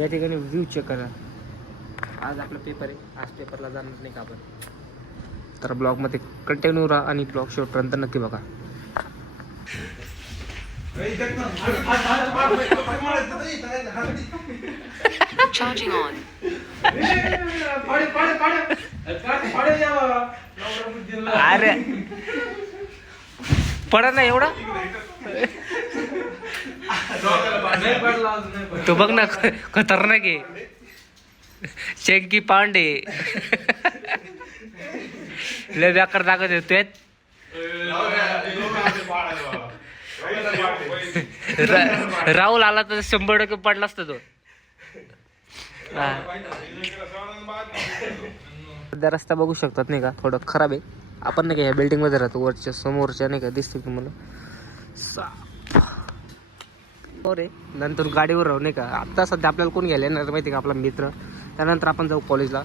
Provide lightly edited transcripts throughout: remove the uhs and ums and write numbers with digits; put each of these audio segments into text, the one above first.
या ठिकाणी view check करा. आज आपला पेपर आहे, आज पेपरला जाणार नाही का आपण. तर ब्लॉगमध्ये कंटिन्यू राहा आणि ब्लॉग शेवटपर्यंत नक्की बघा. Charging on. अरे पडा ना एवढा. तो बघ ना खतरनाक आहे. शेंकी पांडे लय व्याकर दाखवत येतोय. राहुल आला तर 100% पडला असता तो. सध्या रस्ता बघू शकतात नाही का, थोडं खराब आहे. आपण नाही का या बिल्डिंग मध्ये राहतो, वरच्या समोरच्या नाही का दिसते तुम्हाला. रे नंतर गाडीवर राहू नाही का. आता सध्या आपल्याला कोण घ्यायला येणार माहिती का, आपला मित्र. त्यानंतर आपण जाऊ कॉलेजला.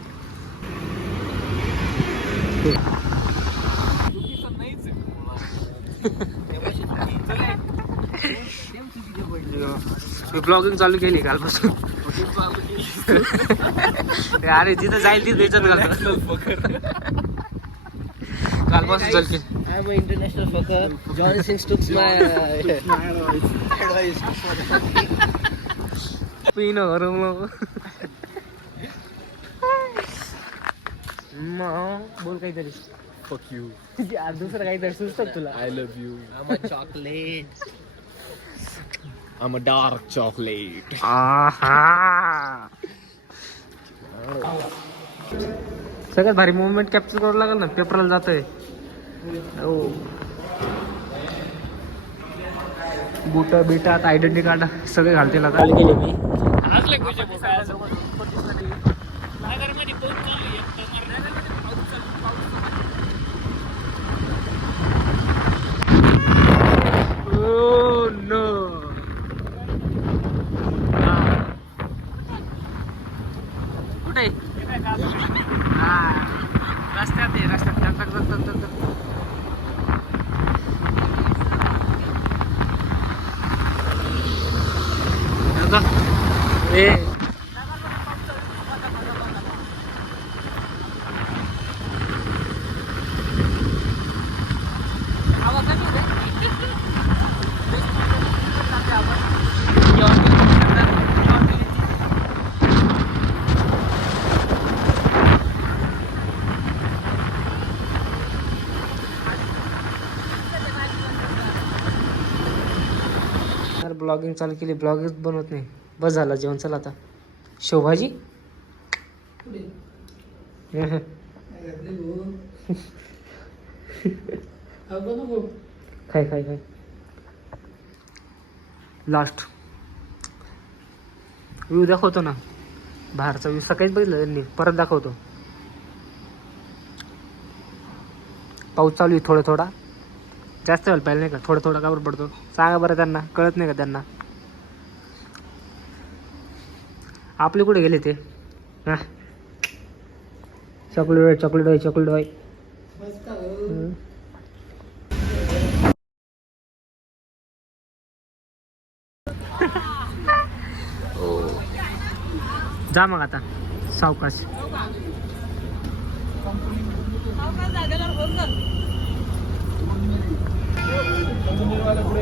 ब्लॉगिंग चालू केली कालपासून. अरे जिथं जाईल तिथं याच्यात घालतो. कालपासून चालू केली. I'm an international fucker. Johnny Sins took my advice. Pin गरम बोल काहीतरी. Fuck you. यार दुसरं काहीतरी सुचतं तुला. I love you. I'm a chocolate. I'm a dark chocolate. आहा. सगळ्यात भारी मुवमेंट कॅप्चर करावं लागेल ना, पेपरला जातोय. बुट बिटात आयडेंटिटी कार्ड सगळे घालतील आता. गेले मी कुठे रस्त्यात आहे, रस्त्यात. ए ब्लॉगिंग चालू केली, ब्लॉगच बनवत नाही. बस झाला जेवण. चला आता शेवभाजी. खाय लास्ट व्ह्यू दाखवतो ना, बाहेरचा व्ह्यू सकाळीच बघितलं त्यांनी, परत दाखवतो. पाऊस चालू आहे थोडा थोडा. जास्त वेळ पाहिजे नाही का, थोडा थोडा कावर पडतो. सांगा बरं त्यांना, कळत नाही का त्यांना. आपले कुठे गेले ते. हा चॉकलेट बाय. जा मग आता सावकाश. पुढे